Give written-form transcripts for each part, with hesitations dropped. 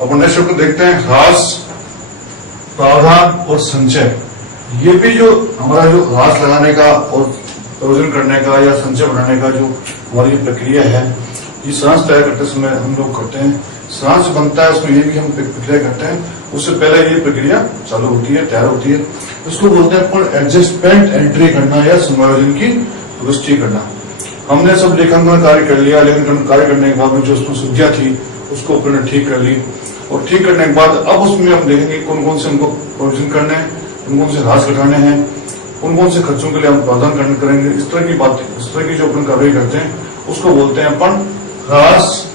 अपन next को देखते हैं ह्रास, प्रावधान और संचय। ये भी जो हमारा जो ह्रास लगाने का और प्रयोजन करने का या संचय बनाने का जो हमारी प्रक्रिया है, ये सारांश तैयार करते समय हम लोग करते हैं। सारांश बनता है उसमें ये भी हम प्रक्रिया करते हैं, उससे पहले ये प्रक्रिया चालू होती है, तैयार होती है। इसको बोलते हैं अपन एडजस्टमेंट एंट्री करना या समायोजन की पुष्टि करना। हमने सब लेखांकन कार्य कर लिया, लेखांकन कार्य करने के बाद में जो उसमें सुविधा थी उसको अपन ठीक कर ली, और ठीक करने के बाद अब उसमें हम देखेंगे कौन कौन से हमको प्रोविजन करने हैं, कौन कौन से ह्रास घटाने हैं, कौन कौन से खर्चों के लिए हम प्रावधान करेंगे। इस तरह की बात, इस तरह की जो अपन कार्रवाई करते हैं उसको बोलते हैं अपन ह्रास,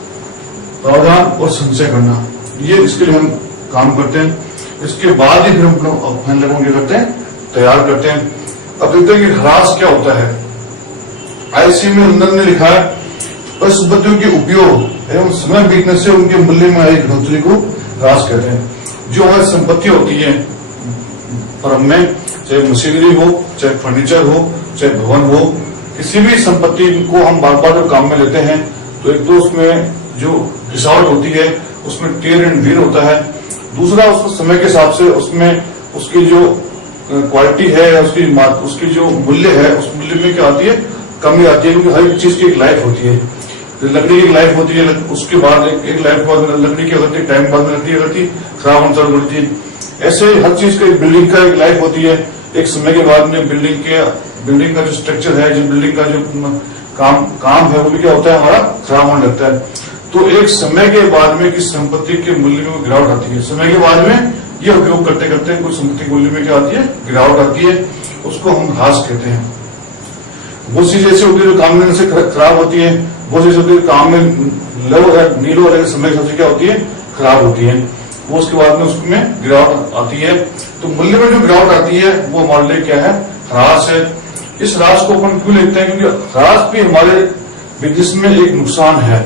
प्रावधान और संचय करना। ये इसके लिए हम काम करते हैं। इसके बाद ही फिर हम लोग क्या करते हैं, तैयार करते हैं। अब देखते हैं कि ह्रास क्या होता है। आईसी में अंदर ने लिखा है परिसंपत्तियों के उपयोग एवं समय बीतने से उनके मूल्य में आई बढ़ोतरी को ह्रास कहते हैं। जो हमारी संपत्ति होती है फर्म में, चाहे मशीनरी हो, चाहे फर्नीचर हो, चाहे भवन हो, किसी भी संपत्ति को हम बार बार जो काम में लेते हैं तो एक तो उसमें जो घिसावट होती है उसमें टेयर एंड वीर होता है। दूसरा उसको समय के हिसाब से उसमें उसकी जो क्वालिटी है, उसकी जो मूल्य है, उस मूल्य में क्या आती है, कमी आती है। क्योंकि हर एक चीज की एक लाइफ होती है। लकड़ी की एक लाइफ होती है, उसके बाद एक लाइफ के बाद लकड़ी की होती है, टाइम बाद में लकड़ी खराब होने चालू होती है। ऐसे हर चीज का, बिल्डिंग का एक लाइफ होती है। एक समय के बाद में बिल्डिंग का जो स्ट्रक्चर है, जो बिल्डिंग का जो काम है, वो भी क्या होता है, हमारा खराब होने लगता है। तो एक समय के बाद में किस संपत्ति के मूल्य में गिरावट आती है। समय के बाद में ये उपयोग करते करते कुछ संपत्ति मूल्य में क्या आती है, गिरावट आती है, उसको हम ह्रास कहते हैं। बहुत सी जैसे होती है जो काम लेने से खराब होती है, बहुत सी होती है काम में नीलो रहने समय के हिसाब से क्या होती है, खराब होती है। वो उसके बाद में उसमें गिरावट आती है। तो मूल्य में जो गिरावट आती है वो हमारे लिए क्या है, ह्रास है। इस ह्रास को अपन क्यों लेते हैं, क्योंकि ह्रास भी हमारे बिजनेस में एक नुकसान है।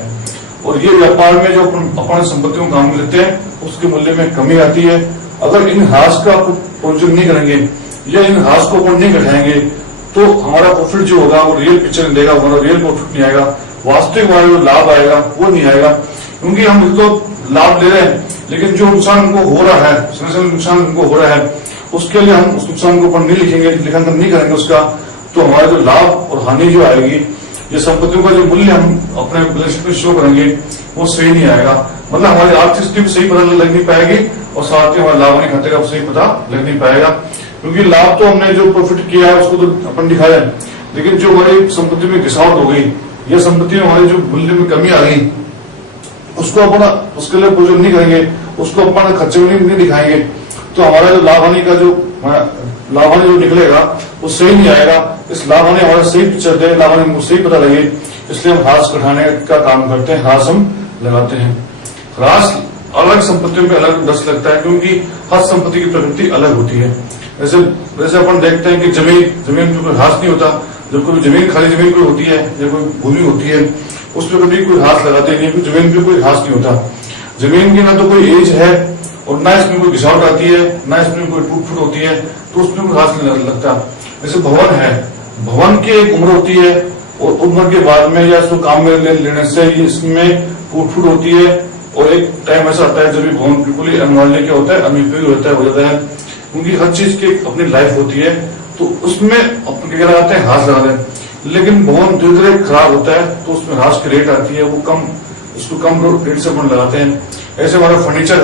और ये व्यापार में जो अपन संपत्तियों को काम में लेते हैं उसके मूल्य में कमी आती है। अगर इन ह्रास का प्रोविजन नहीं करेंगे या इन ह्रास को अपन नहीं घटाएंगे तो हमारा प्रॉफिट जो होगा वो रियल पिक्चर नहीं देगा, हमारा रियल प्रॉफिट नहीं आएगा, वास्तविक हमारा जो लाभ आएगा वो नहीं आएगा। क्योंकि हम तो लाभ ले रहे हैं लेकिन जो नुकसान हमको हो रहा है, समय नुकसान हमको हो रहा है, उसके लिए हम उस नुकसान को अपन नहीं लिखेंगे, लेखांकन नहीं करेंगे उसका, तो हमारा जो लाभ और हानि जो आएगी, ये संपत्तियों का जो मूल्य हम अपने बैलेंस शीट में शो करेंगे वो सही नहीं आएगा। मतलब हमारी आर्थिक स्थिति सही पता लग नहीं पाएगी और साथ ही हमारा लाभ हानि खाते का सही पता लग नहीं पाएगा। क्योंकि लाभ तो हमने जो प्रॉफिट किया है उसको तो अपन दिखाया है, लेकिन जो हमारी संपत्ति में घिसावट हो गई या संपत्ति में हमारे जो मूल्य में कमी आ गई, उसको अपन उसके लिए प्रोविजन नहीं करेंगे, उसको अपन खर्चे में नहीं दिखाएंगे, तो हमारा जो लाभ हानि का जो निकलेगा वो सही नहीं आएगा। इस लाभ हानि हमारा सही पिक्चर दे, लाभ हानि हमको सही पता लगे, इसलिए हम ह्रास घटाने का काम करते हैं, ह्रास हम लगाते हैं। ह्रास अलग संपत्तियों में अलग दस लगता है, क्योंकि हर संपत्ति की प्रकृति अलग होती है। जैसे अपन देखते हैं कि जमीन में कोई ह्रास नहीं होता। जब कोई जमीन, खाली जमीन कोई होती है या कोई भूमि होती है, उस पर कभी कोई ह्रास लगाते नहीं, क्योंकि जमीन पे कोई ह्रास नहीं होता। जमीन की ना तो कोई एज है और ना इसमें कोई घिसावट आती है, ना इसमें कोई टूट फूट होती है, तो उसमें कोई ह्रास नहीं लगता। जैसे भवन है, भवन की एक उम्र होती है और उम्र के बाद में या इसको काम में लेने से इसमें टूट फूट होती है, और एक टाइम ऐसा आता है जब भवन बिल्कुल ही अनवार्य क्या होता है, अनुपयोगी होता है, हो जाता है। क्योंकि हर चीज की अपनी लाइफ होती है, तो उसमें अपन क्या लगाते हैं, ह्रास लगाते हैं। लेकिन भवन धीरे धीरे खराब होता है तो उसमें ह्रास की रेट आती है, वो कम, उसको कम रेट से अपन लगाते हैं। ऐसे हमारा फर्नीचर